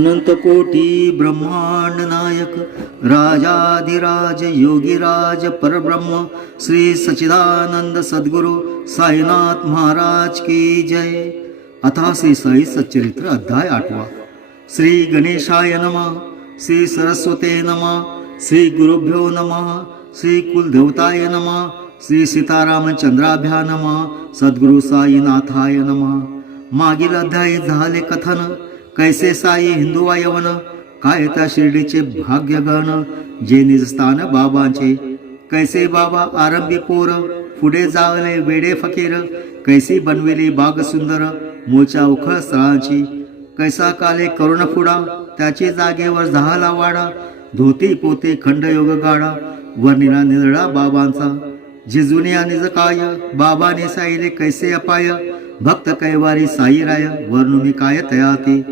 अनंतकोटी ब्रह्मांड नायक राजाधिराज योगीराज परब्रह्म श्री सच्चिदानंद सद्गुरु साईनाथ महाराज की जय। अथा श्री साई सच्चरित्र अध्याय 8। श्री गणेशाय नमः, श्री सरस्वते नमः, श्री गुरुभ्यो नमः, श्री कुलदेवताय नमः, श्री सीतारामचंद्राभ्या नमः, सद्गुरु साईनाथाय नमः। मागील अध्यायी झाले कथन, कैसे साई हिंदू वायवन, काय त्या शिर्डीचे भाग्यगण, जे निजस्थान बाबांचे। कैसे बाबा आरंभी पोर, पुढे जावले वेडे फकीर, कैसी बनविली बाग सुंदर, मूळच्या उखळ स्थळांची। कैसा काले करुण फुडा, त्याची जागेवर झाला वाडा, धोती पोते खंडयोग गाडा, वर्णिला निरळा बाबांचा। जिजुनिया निज काय, बाबाने साईले कैसे अपाय, भक्त कैवारी साईराय, वर्णुनी काय तयाती।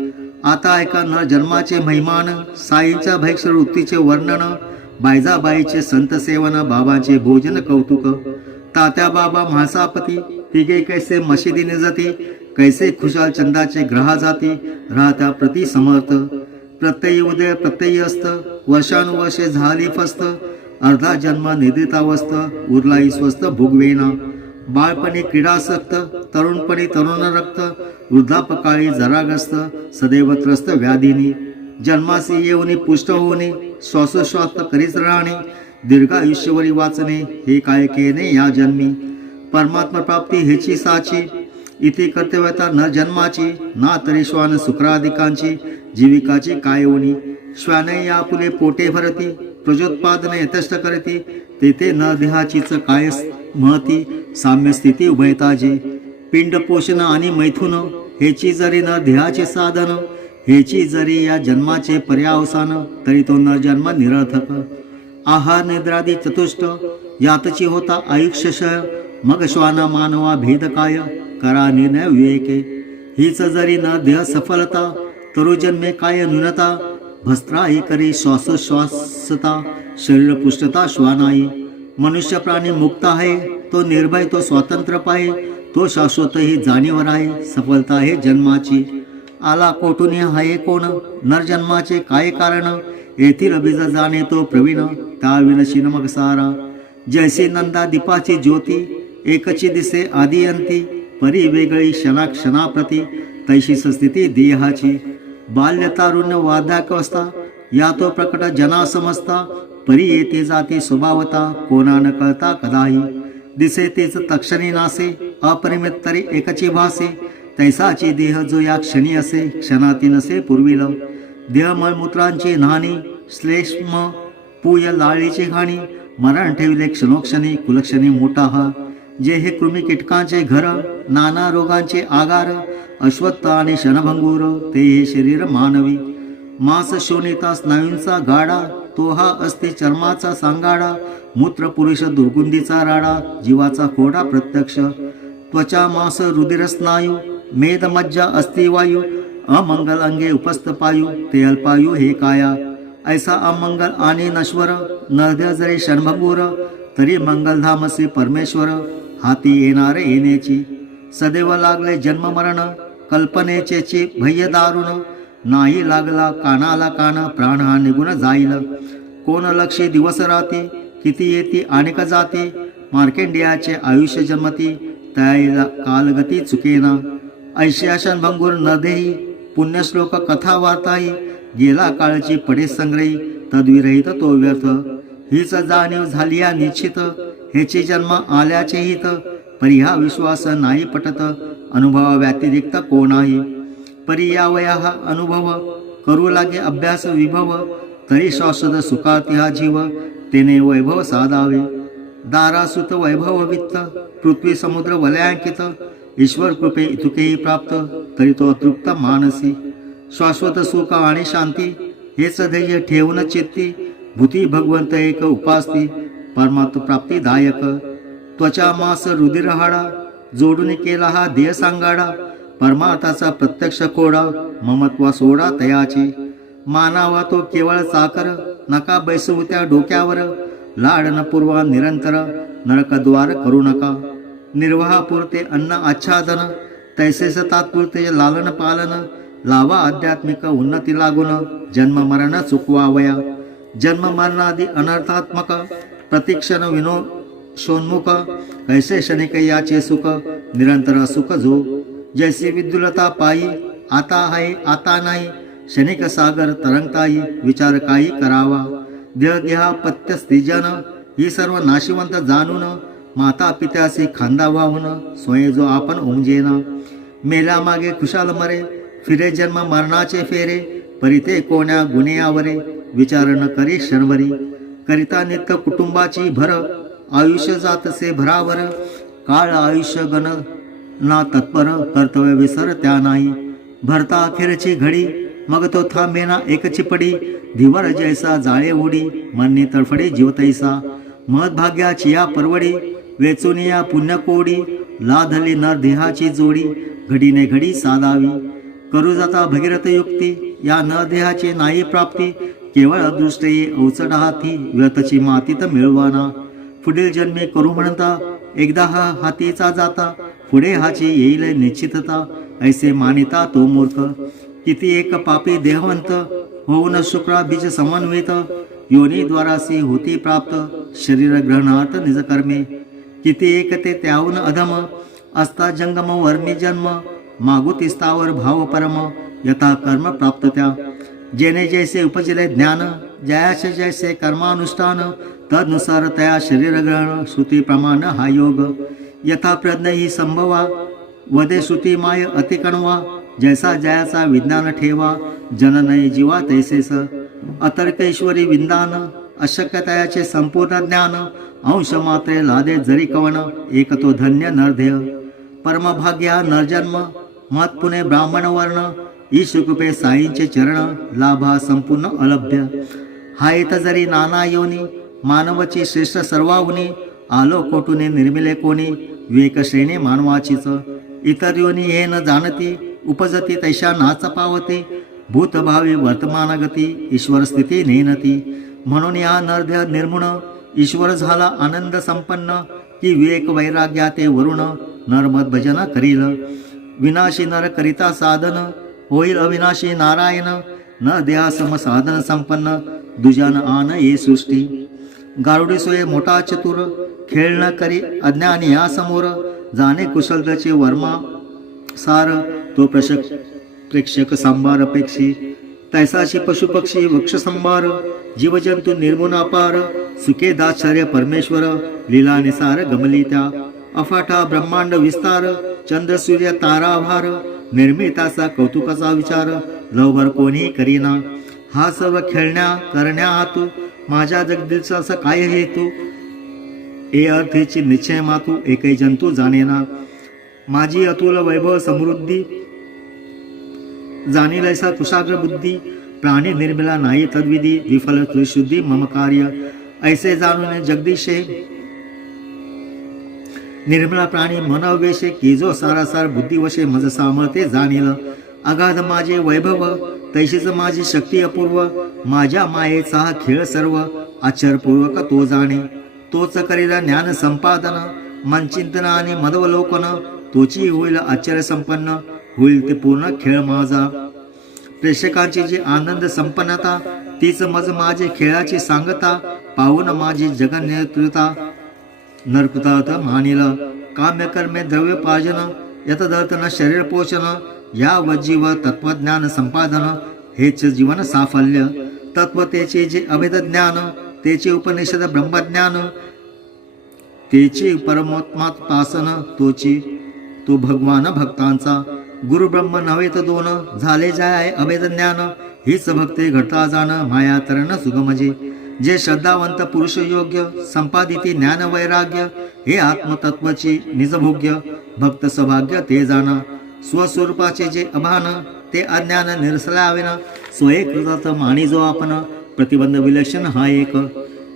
आता ऐका न जन्माचे महिमान, साईंच्या भैक्ष वृत्तीचे वर्णन, बायजाबाईचे संत सेवन, बाबांचे भोजन कौतुक। तात्या बाबा म्हासापती, तिघे कैसे मशिदी निजती, कैसे खुशाल चंदाचे ग्रहा जाती, राहत्या प्रति समर्थ। प्रत्ययी उदय प्रत्ययी अस्त, वर्षानुवर्षे झाली फस्त, अर्धा जन्म निदितावस्थ, उरलाई स्वस्त भोगवेना। बाळपणी क्रीडासक्त, तरुणपणी तरुण रक्त, वृद्धापकाळी जराग्रस्त, सदैव त्रस्त व्याधीनी। जन्मासी येऊनी पुष्ट होणे, श्वासोश्वास करीच राहणे, दीर्घायुष्यवरी वाचणे, हे काय केने या जन्मी। परमात्मा प्राप्ती हेची साची, इथे कर्तव्यता न जन्माची, ना तरी श्वान शुक्रादिकांची, जीविकाची काय होणी। श्वाने या फुले पोटे भरती, प्रजोत्पादन यथेष्ट करती, तेथे न देहाचीच काय महती, साम्य स्थिती उभयताजी। पिंड पोषण आणि मैथुन, हेची जरी न देहाचे साधन, हेची जरी या जन्माचे पर्यावसान, तरी तो न जन्म निरर्थक। आहार निद्रादी चतुष्ट, यातची होता आयुष्यशय, मग श्वाना मानवा भेद काय, करा निर्णय विवेके। हीच जरी न देह सफलता, तरुजन्मे काय न्यूनता, भस्त्राही करी श्वासोश्वासता, शरीर पुष्टता श्वानाई। मनुष्य प्राणी मुक्त आहे, तो निर्भय, तो स्वतंत्र पाहे, तो शाश्वत ही जाणीवर आहे, सफलता आहे जन्माची। आला कोठून आहे कोण, नरजन्माचे काय कारण, येथील बीज जाणे तो प्रवीण, त्या विनशीन मग सारा। जैसी नंदा दीपाची ज्योती, एकची दिसे आदी अंती, परी वेगळी क्षणाक्षणाप्रती, तैशी स्थिती देहाची। बाल्य तारुण्य वार्धक्यावस्था, या तो प्रकट जना समजता, परी येते जाती स्वभावता, कोणा न कळता कदाही। दिसे तेच तक्षणी नासे, अपरिमित तरी एकची भासे, तैसाची देह जो या क्षणी असे, क्षणाती नसे पूर्वील। देह मळमूत्रांची न्हाणी, श्लेष्म पूय लाळीची घाणी, मरण ठेवले क्षणोक्षणी, कुलक्षणी मोठा हा। जे हे कृमी कीटकांचे घर, नाना रोगांचे आगार, अश्वत्थ आणि क्षणभंगूर, ते हे शरीर मानवी। मांस शोणिता स्नायूंचा गाडा, तो हा असते चर्माचा सांगाडा, मूत्र पुरुष दुर्गुंधीचा राडा, जीवाचा खोडा प्रत्यक्ष। त्वचा मांस रुधिर स्नायू, मेद मज्जा अस्थिवायू, अमंगल अंगे उपस्थ पायू, ते अल्पायू हे काया। ऐसा अमंगल आणि नश्वर, नरदेह जरी क्षणभंगूर, तरी मंगलधामसी परमेश्वर, हाती येणारे येण्याची। सदैव लागले जन्म मरण, कल्पनेचे भय्य दारुण, नाही लागला कानाला कान, प्राण हा निघून जाईल। कोण लक्षी दिवस राती, किती येती अनेक जाती, मार्केंडियाचे आयुष्य जन्मती, त्याला कालगती चुकेना। ऐशाशन भंगूर न देही, पुण्यश्लोक कथा वार्ताही, गेला काळची पडे संग्रही, तद्विरहित तो व्यर्थ। हीच जाणीव झाली या निश्चित, हेची जन्म आल्याचे हित, परी हा विश्वास नाही पटत, अनुभवा व्यतिरिक्त कोणाही। परी या वया हा अनुभव, करू लागे अभ्यास विभव, तरी शाश्वत सुखाती हा जीव, तेने वैभव साधावे। दारासुत वैभव वित्त, पृथ्वी समुद्र वलयांकित, ईश्वर कृपे इतुकेही प्राप्त, तरी तो अतृप्त मानसी। शाश्वत सुख आणि शांती, हेच ध्येय ठेवून चित्ती, भूती भगवंत एक उपासती, परमात्म प्राप्तीदायक। त्वचा मांस रुधिर हाडा, जोडून केला हा देह सांगाडा, परमार्थाचा प्रत्यक्ष कोडा, ममत्वा सोडा तयाची। मानावा तो केवळ चाकर, नका बैसू त्या डोक्यावर, लाडन पूर्वा निरंतर, नरकद्वार करू नका। निर्वाहापुरते अन्न आच्छादन, तैसेच तात्पुरते लालन पालन, लावा आध्यात्मिक उन्नती लागून जन्म मरण चुकवावया. जन्म मरणादी अनर्थात्मक प्रतीक्षण विनोशोन्मुख कैसे क्षणिक याचे सुख निरंतर सुख जो. जैसी विद्युलता पायी आता आहे आता नाही क्षणिक सागर तरंगताई विचार काही करावा. देह घ्या पत्य स्त्रीजन ही सर्व नाशिवंत जाणून माता पित्यासी खांदा वाहून स्वयं जो आपण उमजेना. मेल्या मागे खुशाल मरे फिरे जन्म मरणाचे फेरे परिते कोण्या गुन्ह्यावरे विचार न करी क्षणभरी. करिता नित्य कुटुंबाची भर आयुष्य जातसे भरावर. काळ आयुष्य गण ना तत्पर कर्तव्य विसर त्या नाही. भरता अखेरची घडी मग तो थांबेना एकची पडी. दिवर जैसा जाळे उडी मरणी तडफडी जीव तैसा. महद्भाग्याची या परवडी वेचून या पुण्य कोडी. लाधली नर देहाची जोडी घडीने घडी साधावी. करू जाता भगीरथ युक्ती या न देहाची नाही प्राप्ती. केवळ अदृष्ट ये अवचड हाती व्यर्थची मातीत मिळवाना. पुढील जन्मी करू म्हणता एकदा हा हातीचा जाता. पुढे हाची येईल निश्चितता ऐसे मानिता तो मूर्ख. किती एक पापी देहवंत होऊन शुक्रा बीज समन्वित. योनी द्वारासी होती प्राप्त शरीर ग्रहणार्थ निजकर्मे. किती एक ते त्याहून अधम असता जंगम वर्मी जन्म. मागुती स्थावर भाव परम यथा कर्म प्राप्त त्या. जेने जैसे उपजले ज्ञान जयाचे जैसे कर्मानुष्ठान तदनुसार तया शरीर ग्रहण श्रुती प्रमाण हा योग. यथा प्रज्ञ ही संभवा वदे श्रुती माय अतिकणवा. जैसा जयाचा विज्ञान ठेवा जननय जीवा तैसेस. अतर्क ईश्वरी विंदान अशक्यतयाचे संपूर्ण ज्ञान. अंश मात्रे लादे जरी कवन एक तो धन्य नरदेह. परमभाग्या नरजन्म मत पुणे ब्राह्मण वर्ण. ईश कृपे साईंचे चरण लाभा संपूर्ण अलभ्य. हायत जरी नाना योनी मानवची श्रेष्ठ सर्वाहुनी. आलो कोटुने निर्मिले कोणी विवेक श्रेणी मानवाचीच. इतर योनी हे न जाणती उपजती तैशा नाच पावते. भूतभावी वर्तमानगती ईश्वर स्थिती नेनती. म्हणून या नरदेह निर्मुण ईश्वर झाला आनंद संपन्न. की विवेक वैराग्या ते वरुण नरमत भजन करील. विनाशी नर करिता साधन होईल अविनाशी नारायण. न देहा सम साधन संपन्न दुजान आन ये सृष्टी. गारुडी सोये मोठा चतुर खेळ न करी अज्ञानी या समोर. जाणे कुशलतेचे वर्मा सार तो प्रेक्षक सांबार अपेक्षी. तैसाशी पशुपक्षी वृक्ष संभार जीवजंतू निर्मुण अपार. सुखे दाश्चर्य परमेश्वर लीला निसार गमली त्या. अफाटा ब्रह्मांड विस्तार चंद्र सूर्य ताराभार. निर्मिताचा कौतुकाचा विचार लवभर कोणी करीना. हा सर्व खेळण्या करण्या हातू माझ्या जगदीचा काय हेतू. ए अर्थेची निश्चय मातू एकही जंतू जाणेना. माझी अतुल वैभव समृद्धी जाणीलैसा कुशाग्र बुद्धी. प्राणी निर्मिला नाही तद्विधी विफल त्रिशुद्धी मम कार्य. ऐसे जाणून जगदीशे निर्मला प्राणी मनवेशे. की जो सारासार बुद्धिवशे मज सामर्थ्ये जाणील. अगाध माझे वैभव तैशीच माझी शक्ती अपूर्व. माझ्या मायेचा हा खेळ सर्व आश्चर्यपूर्वक तो जाणे. तोच करील ज्ञान संपादन मनचिंतन आणि मदवलोकन. तोची होईल आश्चर्य संपन्न होईल ते पूर्ण खेळ माझा. प्रेक्षकांची जी आनंद संपन्नता तीच मज माझे खेळाची सांगता. पाहून माझी जगन्यता नरकृतार्थ मानिल. काम्य कर्मे द्रव्य पार्जन यतदर्थ न शरीर पोषण. या वजीव तत्वज्ञान संपादन हेच जीवन साफल्य. तत्वतेचे जे अभेद ज्ञान तेचे उपनिषद ब्रह्मज्ञान. तेचे परमात्मापासन तोची तो भगवान भक्तांचा. गुरु ब्रह्म नव्हे तर दोन झाले जाय अभेद ज्ञान. हीच भक्ती घडता जाण माया तरण सुगमजे. जे श्रद्धावंत पुरुष योग्य संपादिती ज्ञान वैराग्य. हे आत्मतत्वाची निजभोग्य भक्त सौभाग्य ते जाणा. स्वस्वरूपाचे जे अभान ते अज्ञान निरसलावेना. स्वयंकृत माणी जो आपण प्रतिबंध विलक्षण हा एक.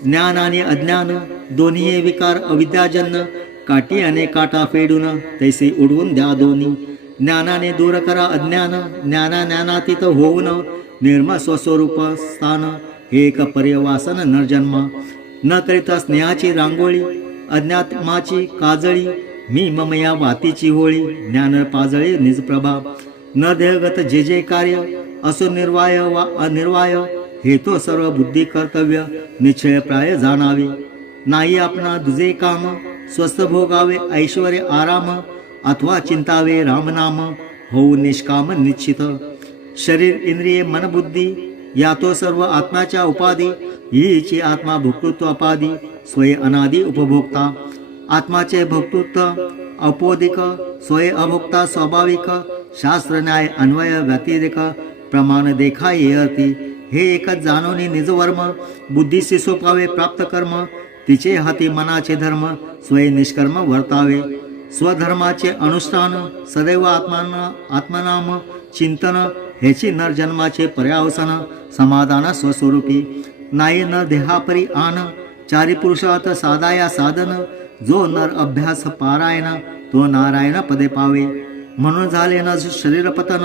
ज्ञान आणि अज्ञान दोन्ही विकार अविद्याजन्य. काठी आणि काटा फेडून तैसे उडवून द्या दोन्ही. ज्ञानाने दूर करा अज्ञान. ज्ञानातीत होऊन निर्मळ स्वस्वरूप स्थान. एक पर्यवासन नरजन्म. न करिता स्नेहाची रांगोळी अज्ञात्माची काजळी. मी मम या वातीची होळी ज्ञान पाजळी निजप्रभा. न देहगत जे जे कार्य असो निर्वाय वा अनिर्वाय हे तो सर्व बुद्धी कर्तव्य निश्चय प्राय जाणावे. नाही आपणा दुजे काम स्वस्थ भोगावे ऐश्वर्य आराम अथवा चिंतावे रामनाम होऊ निष्काम निश्चित. शरीर इंद्रिये मन बुद्धी या तो सर्व आत्म्याच्या उपाधी हीची आत्मा भोक्तृत्व अपादी स्वय अनादी उपभोक्ता. आत्माचे भोक्तृत्व औपोदिक स्वय अभोक्ता स्वाभाविक शास्त्र न्याय अन्वय व्यतिरेक प्रमाण देखाय येती. हे एकच जाणोनी निजवर्म बुद्धीसी सोपावे प्राप्त कर्म तिचे हाती मनाचे धर्म स्वय निष्कर्म वर्तावे. स्वधर्माचे अनुष्ठान सदैव आत्मनाम चिंतन ह्याची नरजन्माचे पर्यावसन समाधान स्वस्वरूपी. नाही न देहापरी आन चारी पुरुषार्थ साधाया साधन जो नर अभ्यास पारायण तो नारायण पदे पावे. म्हणून झाले न शरीर पतन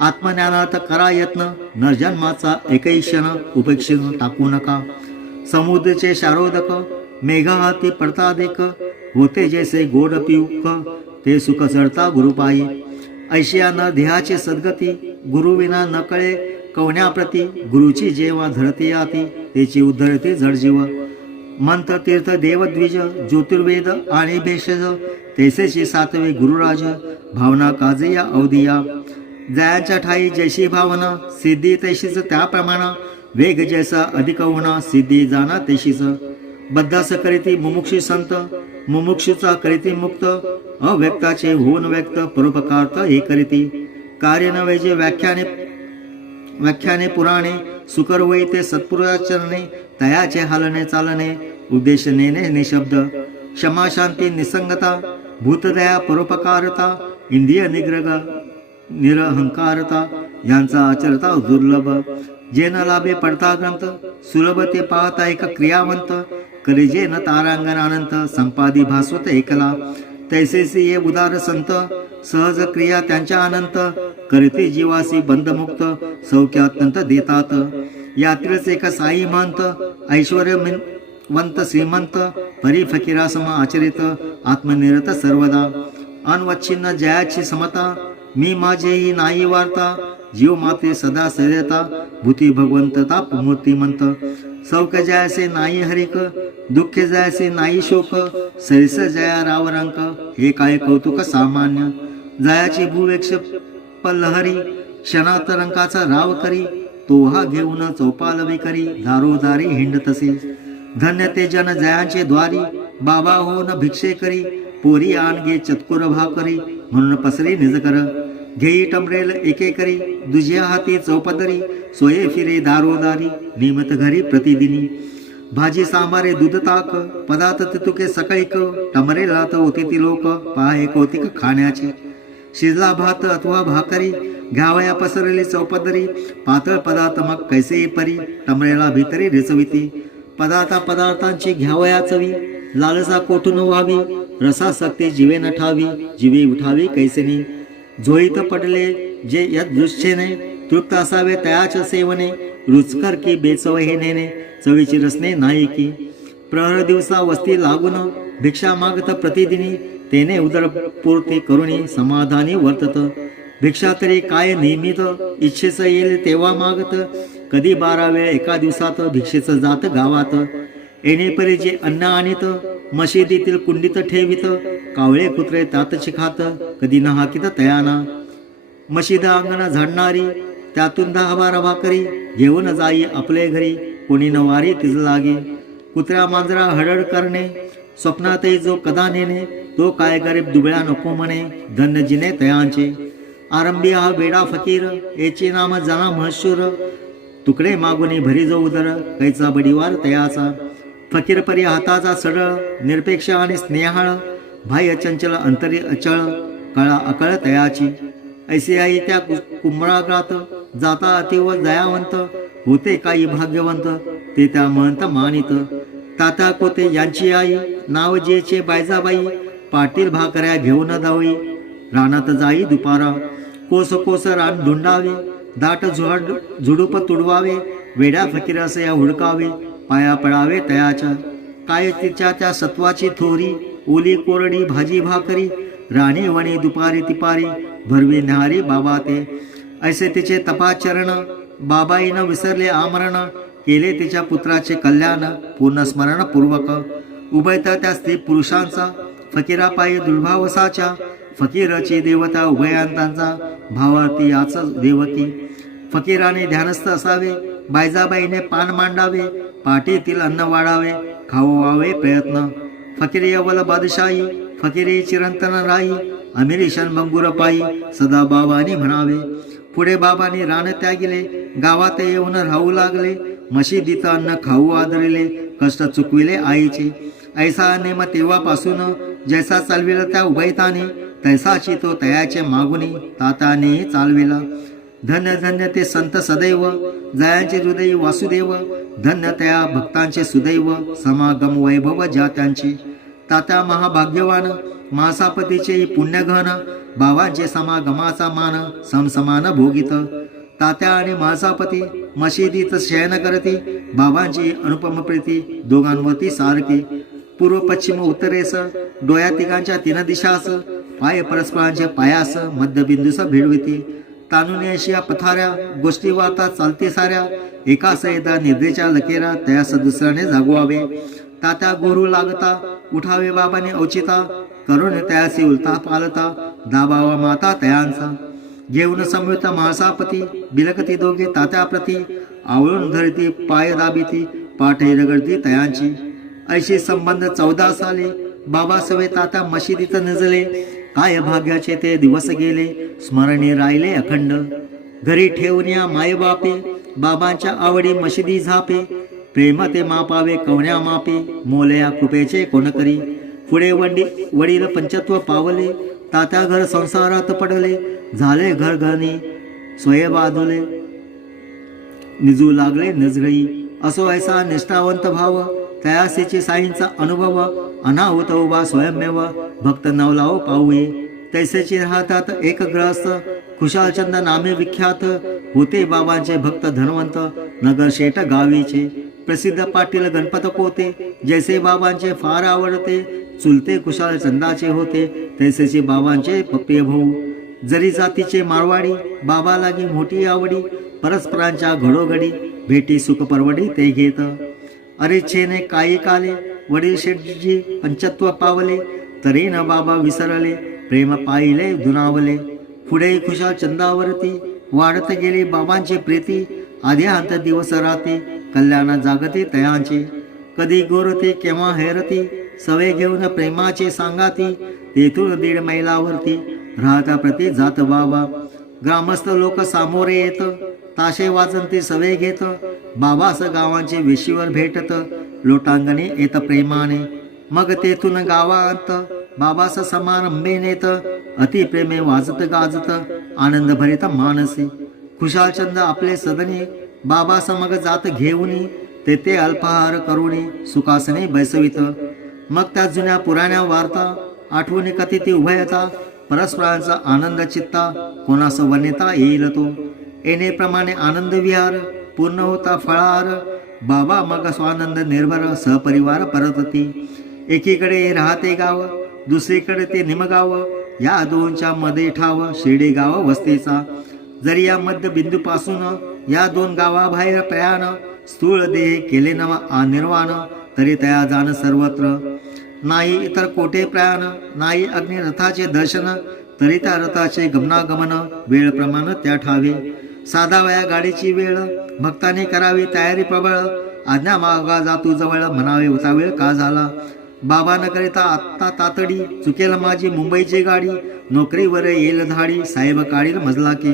आत्मज्ञानार्थ करा यत्न नरजन्माचा एकही क्षण उपेक्षित टाकू नका. समुद्रचे शारोदक मेघा हाती पडता देख होते जैसे गोड पिऊक ते सुख चढता गुरुपायी. ऐशिया न देहाचे सद्गती गुरुविना न कळे कवण्याप्रती गुरुची जेव्हा धरती आती त्याची उद्धरती जडजीव. मंत्र तीर्थ देवद्विज ज्योतिर्वेद आणि भेषज तेसेची सातवे गुरुराज भावना काजया अवधिया. जयांच्या ठाई जैशी भावना सिद्धी तैशीच त्याप्रमाणे वेग जैसा अधिक होणा सिद्धी जाणा तैशीच. बद्धास करीती मुमुक्षी संत मुमुक्षूचा करीती मुक्त अव्यक्ताचे होऊन व्यक्त परोपकारता हे करीती. कार्य नव्हे जे व्याख्याने पुराणे सुकर वै ते सत्पुरुषाचरणे तयाचे हालणे चालणे उद्देश नेणे निशब्द. क्षमा शांती निसंगता भूतदया परोपकारता इंद्रिय निग्रह निरहंकारता यांचा आचरता दुर्लभ. जे न लाभे पडता ग्रंथ सुलभ ते पाहता एक क्रियावंत करी जे न तारांगण अनंत संपादी भास्वत एकला. तैसेसी ये उदार संत सहज क्रिया त्यांच्या अनंत करीते जीवासी बंधमुक्त सौख्य अत्यंत देतात. यातीलच एक साई महंत ऐश्वर्यवंत श्रीमंत परी फकीरासम आचरित आत्मनिरत सर्वदा. अनवच्छिन्न जयाची समता मी माझेही नाही वार्ता जीव माते सदा सैर्यता भूती भगवंतता मूर्तिमंत. सौख्य जयासे नाही हरिक दुःख जयासे नाही शोक सैस जया रावरंक हे काय कौतुक सामान्य. जयाची भूवेक्ष पल्लहरी क्षणात रंकाचा राव करी तो हा घेऊन चौपालवी करी दारोदारी हिंडतसे. धन्य ते जन जयांचे द्वारी बाबा होऊन भिक्षे करी पोरी आणगे चतकुर भाकरी म्हणून पसरी निज कर. घेई टमरेल एके करी दुजिया हाती चौपदरी सोये फिरे दारोदारी नियमित घरी प्रतिदिनी. भाजी सांबारे दूध ताक पदार्थ तितुके सकळीक टमरेलात होती ती लोक पाहे कौतिक खाण्याचे. शिजला भात अथवा भाकरी घ्यावया पसरली चौपदरी पातळ पदार्थ मग कैसे परी टमरेला भीतरी रिचविती. पदार्थांची घ्यावया चवी लालसा कोठून व्हावी रसासक्ती जीवे न ठावी जीवे उठावी कैसेनी. झोईत पडले जे यदृच्छेने तृप्त असावे तयाच सेवने रुचकर की बेचव हे नेणे चवीची रसने नाही की. प्रहर दिवसा वस्ती लागून भिक्षा मागत प्रतिदिनी तेने उदरपूर्ती करुणी समाधानी वर्तत. भिक्षा तरी काय नियमित इच्छेच येईल तेव्हा मागत कधी 12 वेळ एका दिवसात भिक्षेच जात गावात. येणेपरी जे अन्न आणीत मशिदीतील कुंडीत ठेवित कावळे कुत्रे तातची खात कधी न हाकीत तयाना. मशिद अंगण झाडणारी त्यातून 10-12 भाकरी घेऊन जाई आपले घरी कोणी नवारी तिज लागे. कुत्र्या मांजरा हडड करणे स्वप्नातही जो कदा नेणे तो काय गरीब दुबळ्या नको म्हणे धन्य जिने तयांचे. आरंभी हा वेडा फकीर याचे नाम जना महशूर तुकडे मागुनी भरी जो उदर कैचा बडीवार तयाचा. फकीर परी हाताचा सरळ निरपेक्ष आणि स्नेहाळ बाह्य चंचल अंतरी अचळ कळा अकळ तयाची. ऐसी आई त्या कुंभळाग्रात जाता अतिव दयावंत होते काही भाग्यवंत ते त्या महंत मानित. तात्या कोते यांची आई नाव जेचे बायजाबाई पाटील भाकऱ्या घेऊन दावी रानात जाई दुपारा. कोस कोस रान धुंडावे दाट झुडूप तुडवावे वेड्या फकीरास या हुडकावे पाया पडावे तयाच्या. काय तिच्या त्या सत्वाची थोरी ओली कोरडी भाजी भाकरी राणी वणी दुपारी तिपारी भरवी न्याहारी बाबा ते. ऐसे तिचे तपाचरण बाबाईनं विसरले आमरण. केले तिच्या पुत्राचे कल्याण पूर्ण स्मरण पूर्वक. उभयत त्या स्त्री पुरुषांचा फकीरापायी दुर्भावसाच्या. फकीराची देवता उभयांतांचा भावार्थी याच देवकी. फकीराने ध्यानस्थ असावे बायजाबाईने पान मांडावे. पाठीतील अन्न वाढावे खावावे प्रयत्न. फकीरी अव्वल बादशाही फकीरी चिरंतन राई. अमिरीशन मंगुर पायी सदा बाबानी म्हणावे. पुढे बाबांनी रान त्यागिले गावात येऊन राहू लागले. मशिदीत अन्न खाऊ आदरिले कष्ट चुकविले आईचे. ऐसा नेम तेव्हापासून जैसा चालविला त्या उभयताने तैसाची तो तयाचे मागुनी ताताने चालविला. धन्य धन्य ते संत सदैव जयांचे हृदयी वासुदेव. धन्य त्या भक्तांचे सुदैव समागम वैभव ज्या त्यांची. तात्या महाभाग्यवान मासापतीचे पुण्यघन. बाबांचे समागमाचा मान समसमान भोगित. तात्या आणि मासापती मशिदीत शयन करती. बाबांची अनुपम प्रीती दोघांवरती सारखी. पूर्व पश्चिम उत्तरेस डोया तिघांच्या तीन दिशास. पाय परस्परांचे पायास मध्यबिंदूस भिडविती. तानुने अशिया पथाऱ्या गोष्टी वार्ता चालते साऱ्या. एका सहिता निद्रेच्या लकेरा तयास दुसऱ्याने जागवावे. तात्या गोरू लागता उठावे बाबाने औचिता. करून तयासी उलता पालता दाबावा माता तयांचा. घेऊन संयुक्त महासापती बिलकती दोघे तात्याप्रती. आवळून धरती पाय दाबिती पाठे रगडती तयांची. ऐशी संबंध 14 साले बाबा सवे तात्या मशिदीत निजले. काय भाग्याचे ते दिवस गेले स्मरणी राहिले अखंड. घरी ठेवून या मायबापे बाबांच्या आवडी मशिदी झापे. प्रेम ते मापावे कवण्या मापे मोलया कृपेचे कोण करी. पुढे वडील पंचत्व पावले. तात्या घर संसारात पडले. झाले घर घरणी स्वय बांधले निजू लागले नजरई. असो ऐसा निष्ठावंत भाव तयासीची साईंचा अनुभव. अनाहुत उभा स्वयंमेव भक्त नवलाव पाहुये. तैसेची राहतात एक ग्रहस्थ खुशालचंद नामे विख्यात. होते बाबांचे भक्त धनवंत नगर शेट गावीचे. प्रसिद्ध पाटील गणपत पोते जैसे बाबांचे फार आवडते. चुलते कुशालचंदाचे होते तैसेचे बाबांचे प्रिय भाऊ. जरी जातीचे मारवाडी बाबा लागी मोठी आवडी. परस्परांच्या घडोघडी भेटी सुख परवडी ते घेत. अरेच्छेने काही काले वडील शेठजी पंचत्व पावले. तरी न बाबा विसरले प्रेम पाहिले दुनावले. पुढे खुशाल चंदावरती वाढत गेली बाबांची प्रीती. आद्यांत दिवस राती कल्याण जागते तयांचे. कधी गोरते केव्हा हैरती सवे घेऊन प्रेमाचे सांगाती. तेथून 1.5 मैलावरती राहता प्रती जात बाबा. ग्रामस्थ लोक सामोरे येत ताशे वाजंती सवे घेत. बाबास गावांचे वेशीवर भेटत लोटांगणे येत प्रेमाने. मग तेथून गावांत बाबास समारंभे नेत. अति प्रेमे वाजत गाजत आनंद भरित मानसे. खुशालचंद आपले सदनी बाबास मग जात घेऊनी. तेथे अल्पाहार करुणी सुखासने बैसवित. मग त्या जुन्या पुराण्या वार्ता आठवणी कथिती उभयता. परस्परांचा आनंद चित्ता कोणास वर्णिता येईल तो. येणेप्रमाणे आनंद विहार पूर्ण होता फळार. बाबा मग स्वानंद निर्भर सहपरिवार परतती. एकीकडे राहते गाव दुसरीकडे ते निमगाव. या दोनच्या मध्ये ठाव शिर्डी गाव वस्तीचा. जरी या मध्य बिंदूपासून या 2 गावाबाहेर प्रयाण. स्थूळ देह केले नवा निर्वाण तरी तया जाण सर्वत्र. नाही इतर कोठे प्रयाण नाही अग्निरथाचे दर्शन. तरी त्या रथाचे गमनागमन वेळ प्रमाण त्या ठावे. साधावया गाडीची वेळ भक्ताने करावी तयारी प्रबळ. आज्ञा मागा जातू जवळ म्हणावे उतावेळ का झाला. बाबा न करिता आत्ता तातडी चुकेल माझी मुंबईची गाडी. नोकरीवर येईल धाडी साहेब काढील मजला की.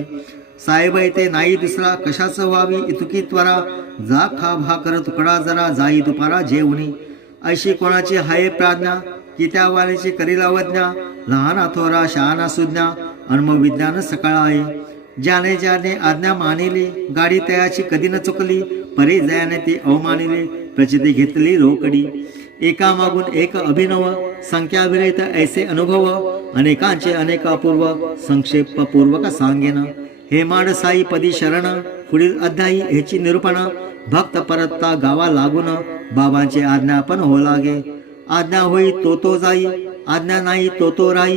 साहेब येते नाही दुसरा कशाच व्हावी इतुकी त्वरा. जा खा भाकर तुकडा जरा जाई दुपारा जेवणी. अशी कोणाची हाय प्राज्ञा की त्या वाणीची करीला वज्ञा. लहाना थोरा शहाणा सुज्ञा अनमग विज्ञान सकाळ आहे. ज्याने ज्याने आज्ञा मानिली गाडी तयाची कधी न चुकली. परी जयाने ती अवमानिली प्रचिती घेतली रोकडी. एकामागून एक अभिनव संख्याविरहित ऐसे अनुभव. अनेकांचे अनेक अपूर्व संक्षेपपूर्वक सांगेन. हेमाड साई पदी शरण पुढील अध्यायी ह्याची निरूपण. भक्त परतता गावा लागून बाबांची आज्ञा पण हो लागे. आज्ञा होई तो जाई आज्ञा नाही तो राई.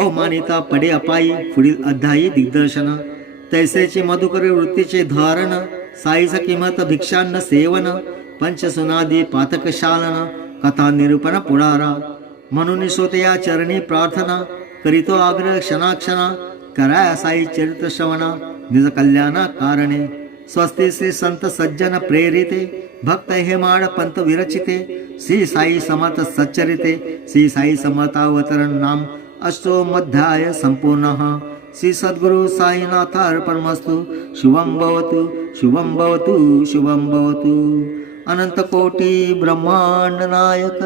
अवमानिता पडे अपायी पुढील अध्यायी दिग्दर्शन तैसेचे मधुकर वृत्तीचे धारण साईचा किंमत भिक्षान्न सेवन पंचसुनादी पातकशालन कथा निरूपण पुढारा म्हणून श्रोतया चरणी प्रार्थना करीतो आग्रह क्षणाक्षणा कराया साई चरित्र श्रवणा निज कल्याणा कारणे स्वस्ति श्री संत सज्जन प्रेरिते भक्त हेमाड पंत विरचिते श्री साई समर्थ सच्चरिते श्री साई समर्थावतरण नाम अष्टोमध्याय संपूर्णः श्री सद्गुरु साईनाथ अर्पणमस्तु शुभं भवतु शुभं भवतु शुभं भवतु अनंत कोटी ब्रह्मांड नायक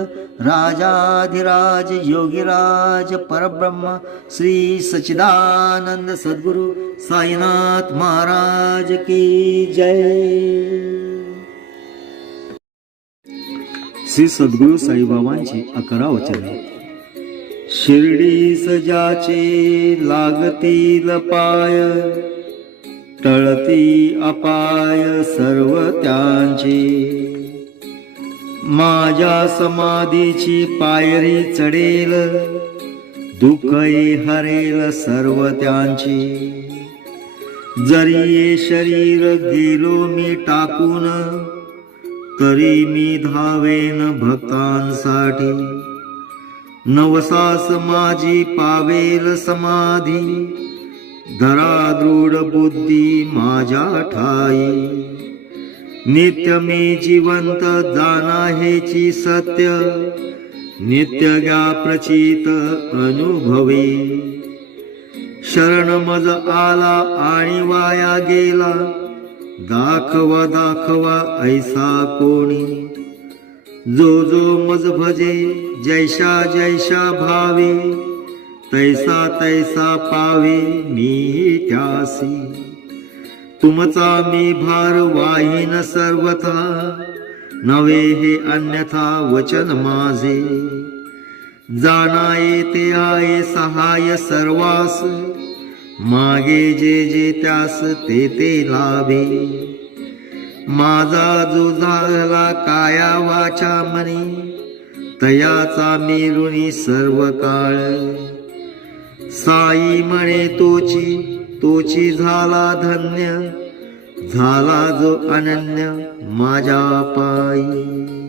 राजाधिराज योगीराज परब्रह्म श्री सच्चिदानंद सद्गुरु साईनाथ महाराज की जय। श्री सद्गुरु साईबाबांची 11 वचने शिर्डी सजाचे लागतील पाय टळती अपाय सर्व त्यांचे माझ्या समाधीची पायरी चढेल दुःखही हरेल सर्व त्यांची जरी ये शरीर गेलो मी टाकून तरी मी धावेन भक्तांसाठी नवसास माझी पावेल समाधी धरा दृढ बुद्धी माझ्या ठाई नित्य मी जिवंत जाना हेची सत्य नित्य ज्ञा प्रचित अनुभवे शरण मज आला आणि वाया गेला दाखवा दाखवा ऐसा कोणी जो जो मज भजे जैसा जैसा भावे तैसा तैसा पावे मी त्यासी तुमचा मी भार वाहीन सर्वथा नवे हे अन्यथा वचन माझे जाना येते आहे सहाय सर्वास मागे जे जे त्यास ते ते लाभे माझा जो झाला काया वाचा मनी तयाचा मी ऋणी सर्व काळ साई म्हणे तोची तोची झाला धन्य झाला जो अनन्य माझ्या पायी।